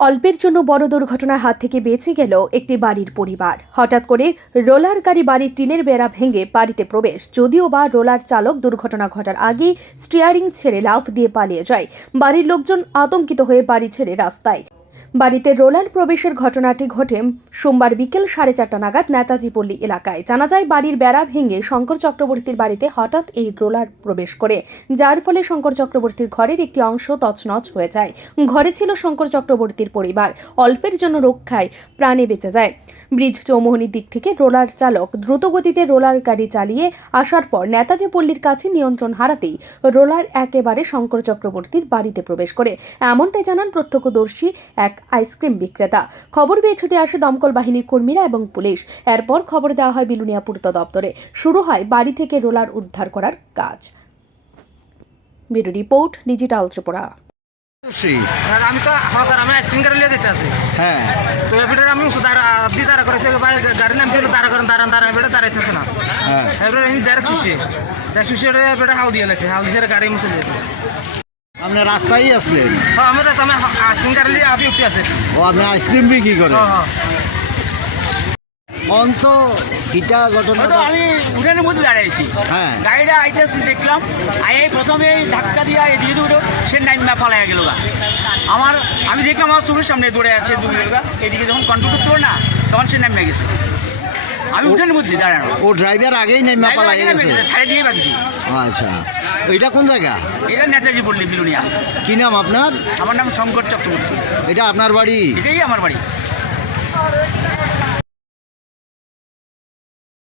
অল্পের জন্য বড় দুর্ঘটনার হাত থেকে বেঁচে গেল একটি বাড়ির পরিবার। হঠাৎ করে রোলার গাড়ি বাড়ির টিনের বেড়া ভেঙে বাড়িতে প্রবেশ। যদিও বা রোলার চালক দুর্ঘটনা ঘটার আগেই স্টিয়ারিং ছেড়ে লাফ দিয়ে পালিয়ে যায়। বাড়ির লোকজন আতঙ্কিত হয়ে বাড়ি ছেড়ে রাস্তায়। বাড়িতে রোলার প্রবেশের ঘটনাটি ঘটে সোমবার বিকেল 4:30 নাগাদ নেতাজি পল্লী এলাকায়। জানা যায়, বাড়ির বেড়া ভেঙে শঙ্কর চক্রবর্তীর বাড়িতে হঠাৎ এই রোলার প্রবেশ করে, যার ফলে শঙ্কর চক্রবর্তীর ঘরের একটি অংশ তছনছ হয়ে যায়। ঘরে ছিল শঙ্কর চক্রবর্তীর পরিবার। অল্পের জন্য রক্ষায় প্রাণে বেঁচে যায়। ব্রিজ চৌমুহনীর দিক থেকে রোলার চালক দ্রুতগতিতে রোলার গাড়ি চালিয়ে আসার পর নেতাজি পল্লীর কাছে নিয়ন্ত্রণ হারাতেই রোলার একেবারে শঙ্কর চক্রবর্তীর বাড়িতে প্রবেশ করে, এমনটাই জানান প্রত্যক্ষদর্শী এক আইসক্রিম বিক্রেতা। খবর পেয়ে ছুটে আসে দমকল বাহিনীর কর্মীরা এবং পুলিশ। এরপর খবর দেওয়া হয় বিলুনিয়া পূর্ত দপ্তরে। শুরু হয় বাড়ি থেকে রোলার উদ্ধার করার কাজ। Bureau report, digital Tripura. আমি তো হকার আমি সিঙ্গার লিয়ে যেতে আছি। হ্যাঁ, তো এবারে আমি আপনি তারা করেছে গাড়ি নাম ছিল তারা করেন দাঁড়ান এবারে দাঁড়াইতেছে না। হ্যাঁ, এবারে আমি ডাইরেক্ট শুষে এবারে হাল দিয়ে লাগছে, হাল দিয়ে গাড়ি মুছে দিয়েছে। আপনি রাস্তায় আসলেন? হ্যাঁ, আমি সিঙ্গার লিয়ে আপনি উঠে আছে। ও, আপনি আইসক্রিম বিক্রি করেন? হ্যাঁ, অন্ত কিটা ঘটনা? আমি উঠানের মধ্যে দাঁড়াইছি। হ্যাঁ, গাড়িটা আইতেছি দেখলাম, প্রথমে ধাক্কা দিয়ে এদিকে দুটো সে নাইমা পালাইয়া গেল। আমি দেখলাম আমার চোখের সামনে দৌড়ে আছে দুটো, এদিকে যখন কন্ট্রোল করতে পারে না তখন সে নামিয়ে গেছে। আমি উঠানের মধ্যে দাঁড়ানো। ও ড্রাইভার আগেই নেমে পালাই গেছে? ছাড়ে দিয়ে বাগছি। আচ্ছা, এটা কোন জায়গা? এটা নেতাজি পল্লী, বিলুনিয়া। কি নাম আপনার? আমার নাম শঙ্কর চক্রবর্তী। এটা আপনার বাড়ি? এটাই আমার বাড়ি।